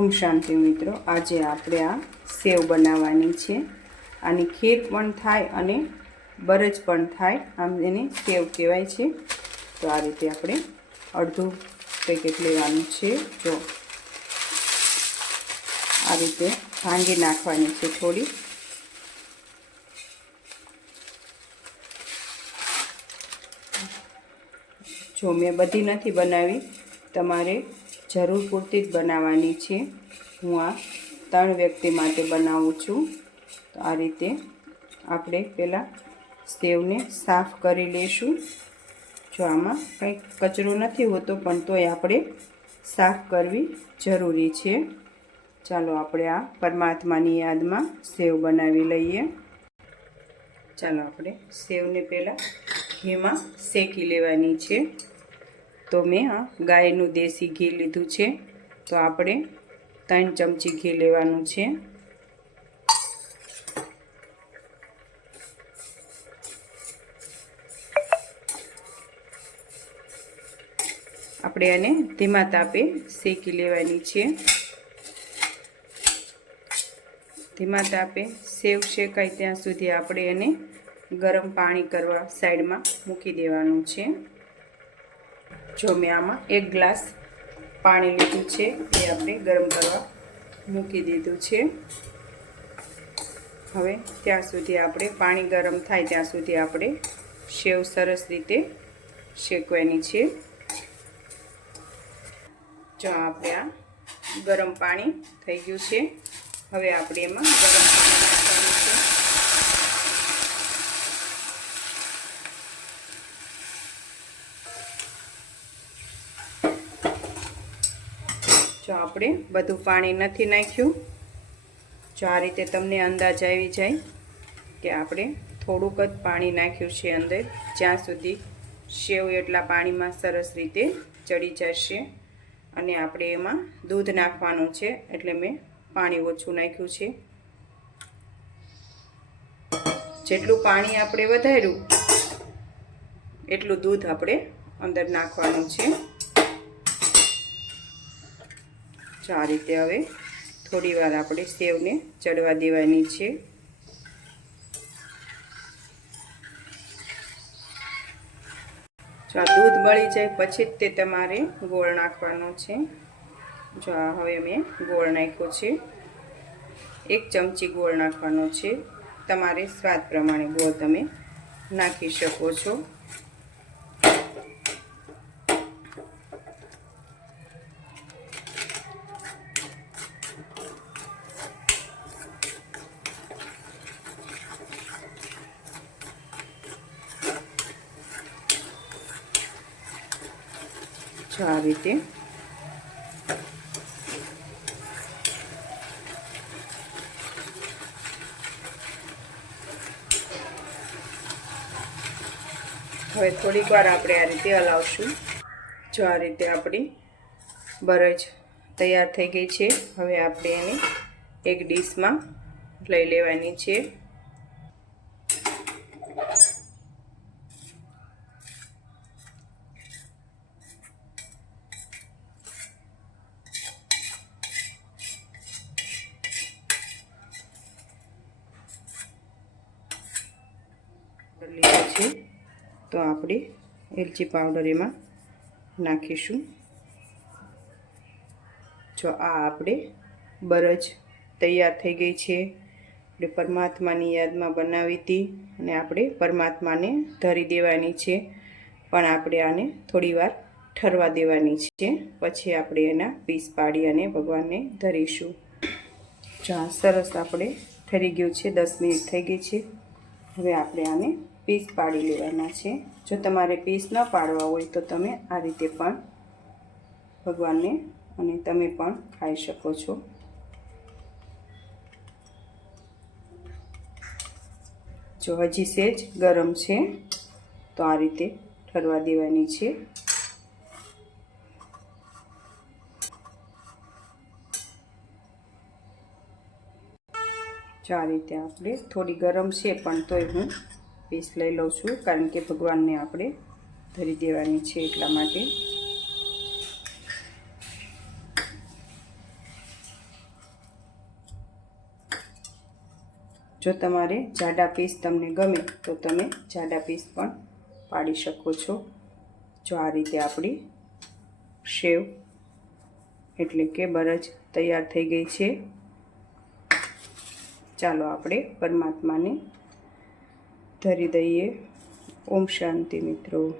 ઓમ શાંતિ મિત્રો, આજે આપણે આ સેવ બનાવવાની છે। આની ખીર પણ થાય અને બરજ પણ થાય, આમ એને સેવ કહેવાય છે। તો આ રીતે આપણે અડધું પેકેટ લેવાનું છે। જો આ રીતે ભાંગી નાખવાની છે થોડી। જો મેં બધી નથી બનાવી, તમારે જરૂર પૂરતી જ બનાવવાની છે। હું આ 3 વ્યક્તિ માટે બનાવું છું। તો આ રીતે આપણે પહેલાં સેવને સાફ કરી લઈશું। જો આમાં કંઈ કચરો નથી હોતો, પણ તોય આપણે સાફ કરવી જરૂરી છે। ચાલો આપણે આ પરમાત્માની યાદમાં સેવ બનાવી લઈએ। ચાલો આપણે સેવને પહેલાં ઘીમાં શેકી લેવાની છે। તો મેં આ ગાયનું દેશી ઘી લીધું છે। તો આપણે 3 ચમચી ઘી લેવાનું છે। આપણે એને ધીમા તાપે શેકી લેવાની છે। ધીમા તાપે સેવ શેકાય ત્યાં સુધી આપણે એને ગરમ પાણી કરવા સાઈડમાં મૂકી દેવાનું છે। જો મેં આમાં 1 ગ્લાસ પાણી લીધું છે, એ આપણે ગરમ કરવા મૂકી દીધું છે। હવે ત્યાં સુધી આપણે પાણી ગરમ થાય ત્યાં સુધી આપણે સેવ સરસ રીતે શેકવાની છે। જો આપણે આ ગરમ પાણી થઈ ગયું છે। હવે આપણે એમાં ગરમ પાણી નાખવાનું છે। જો આપણે બધું પાણી નથી નાખ્યું। જો આ રીતે તમને અંદાજ આવી જાય કે આપણે થોડુંક જ પાણી નાખ્યું છે અંદર, જ્યાં સુધી સેવ એટલા પાણીમાં સરસ રીતે ચડી જશે। અને આપણે એમાં દૂધ નાખવાનું છે, એટલે મેં પાણી ઓછું નાખ્યું છે। જેટલું પાણી આપણે વધાર્યું એટલું દૂધ આપણે અંદર નાખવાનું છે। જો આ રીતે હવે થોડી વાર આપણે સેવને ચડવા દેવાની છે। જો આ દૂધ બળી જાય પછી જ તે તમારે ગોળ નાખવાનો છે। જો આ હવે મેં ગોળ નાખ્યો છે। 1 ચમચી ગોળ નાખવાનો છે। તમારે સ્વાદ પ્રમાણે ગોળ તમે નાખી શકો છો। જો આ રીતે હવે થોડીક વાર આપણે આ રીતે હલાવશું। જો આ રીતે આપણી બરજ તૈયાર થઈ ગઈ છે। હવે આપણે એને એક ડીશમાં લઈ લેવાની છે। લીધો છે તો આપણે એલચી પાવડર એમાં નાખીશું। જો આ આપણે બરજ તૈયાર થઈ ગઈ છે। આપણે પરમાત્માની યાદમાં બનાવી હતી અને આપણે પરમાત્માને ધરી દેવાની છે, પણ આપણે આને થોડી વાર ઠરવા દેવાની છે। પછી આપણે એના પીસ પાડી અને ભગવાનને ધરીશું। જો આ સરસ આપણે ઠરી ગયું છે, 10 મિનિટ થઈ ગઈ છે। હવે આપણે આને પીસ પાડી લેવાના છે। જો તમારે પીસ ન પાડવા હોય તો તમે આ રીતે પણ ભગવાનને અને તમે પણ ખાઈ શકો છો। જો હજી સહેજ ગરમ છે તો આ રીતે ઠરવા દેવાની છે। જો આ રીતે આપણે થોડી ગરમ છે, પણ તોય હું પીસ લઈ લઉં છું, કારણ કે ભગવાનને આપણે ધરી દેવાની છે એટલા માટે। જો તમારે જાડા પીસ તમને ગમે તો તમે જાડા પીસ પણ પાડી શકો છો. જો આ રીતે આપણી સેવ એટલે કે બરજ તૈયાર થઈ ગઈ છે. ચાલો આપણે પરમાત્માને ધરી દઈએ. ઓમ શાંતિ મિત્રો.